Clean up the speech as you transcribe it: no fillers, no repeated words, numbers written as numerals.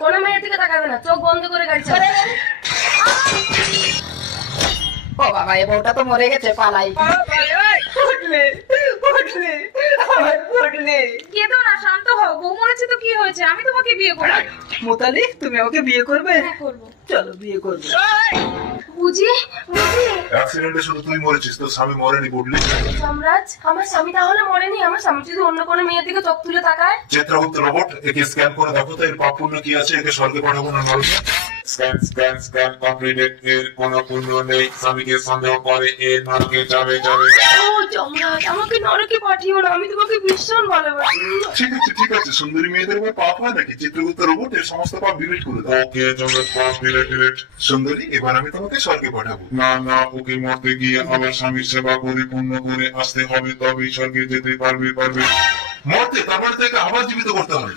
কোনো মেয়ের দিকে তাকাবে না, চোখ বন্ধ করে গাড়ি চালাবে। ও বাবা, এ বউটা তো মরে গেছে, পালাই। উঠলে উঠলে আমার উঠলে। কেঁদো না, শান্ত হও। বউ মরেছে তো কি হয়েছে, আমি তোমাকে বিয়ে করবো। মোতালি, তুমি আমাকে বিয়ে করবে? হ্যাঁ করবো। চলো বিয়ে করবে। বুঝি বুঝি। অ্যাক্সিডেন্টে শুধু তুই মরেছিস, তোর স্বামী মরেনি বুঝলি? সম্রাজ, আমার স্বামী তাহলে মরেনি? আমার স্বামী যদি অন্য কোনো মেয়ের দিকে চোখ তুলে তাকায়? চিত্রগুপ্ত রোবট, একে স্ক্যান করে দেখো তো এর পাপ পুণ্য কি আছে, একে স্বর্গে পাঠাবো না নরকে? Scan scan scan completed. এর কোনো পুণ্য নেই, স্বামীকে সন্দেহ করে এ নরকে যাবে যাবে। ও যমরাজ, আমাকে নরকে পাঠিও না, আমি তোমাকে ভীষণ ভালোবাসি। ঠিক আছে, সুন্দরী মেয়েদের উপর পাপ হয় নাকি? চিত্রগুপ্ত রোবট এর সমস্ত পাপ ডিলিট করে দাও। ওকে জমে পাপ ডিলেট ডিলেট। সুন্দরী, এবার আমি তোমাকে স্বর্গে পাঠাবো। না না, ওকে মরতে গিয়ে আবার স্বামীর সেবা করে পুণ্য করে আসতে হবে, তবেই স্বর্গে যেতে পারবে। মরতে, তারপরে থেকে আবার জীবিত করতে হবে।